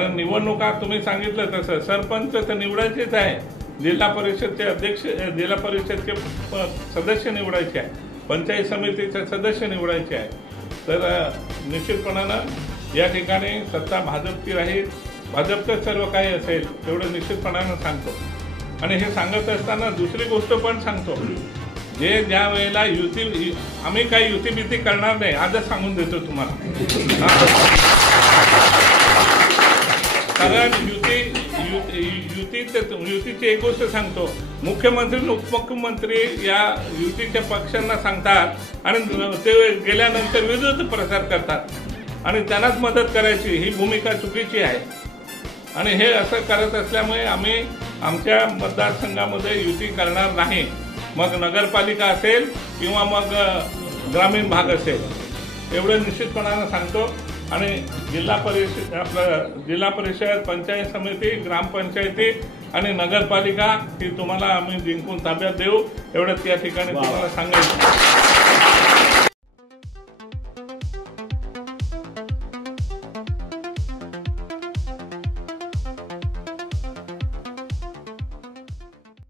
कारण निवडणुका तुम्ही सांगितलं तसं सरपंच तर निवडायचेच आहे, जिल्हा परिषदचे अध्यक्ष, जिल्हा परिषदचे सदस्य निवडायचे आहे, पंचायत समितीचे सदस्य निवडायचे आहे। तर निश्चितपणानं या ठिकाणी सत्ता भाजपची राहील, भाजपचं सर्व काही असेल तेवढं निश्चितपणानं सांगतो। आणि हे सांगत असताना दुसरी गोष्ट पण सांगतो, जे ज्या वेळेला युती, आम्ही काही युती करणार नाही, आजच सांगून देतो तुम्हाला। कारण युतीची एक गोष्ट सांगतो, मुख्यमंत्री आणि उपमुख्यमंत्री या युतीच्या पक्षांना सांगतात आणि ते गेल्यानंतर विरुद्ध प्रचार करतात आणि त्यांनाच मदत करायची, ही भूमिका चुकीची आहे। आणि हे असं करत असल्यामुळे आम्ही आमच्या मतदारसंघामध्ये युती करणार नाही, मग नगरपालिका असेल किंवा मग ग्रामीण भाग असेल, एवढं निश्चितपणानं सांगतो। आणि जिल्हा परिषद, पंचायत समिती, ग्रामपंचायती आणि नगरपालिका ही तुम्हाला आम्ही जिंकून ताब्यात देऊ, एवढंच या ठिकाणी तुम्हाला सांगायचं।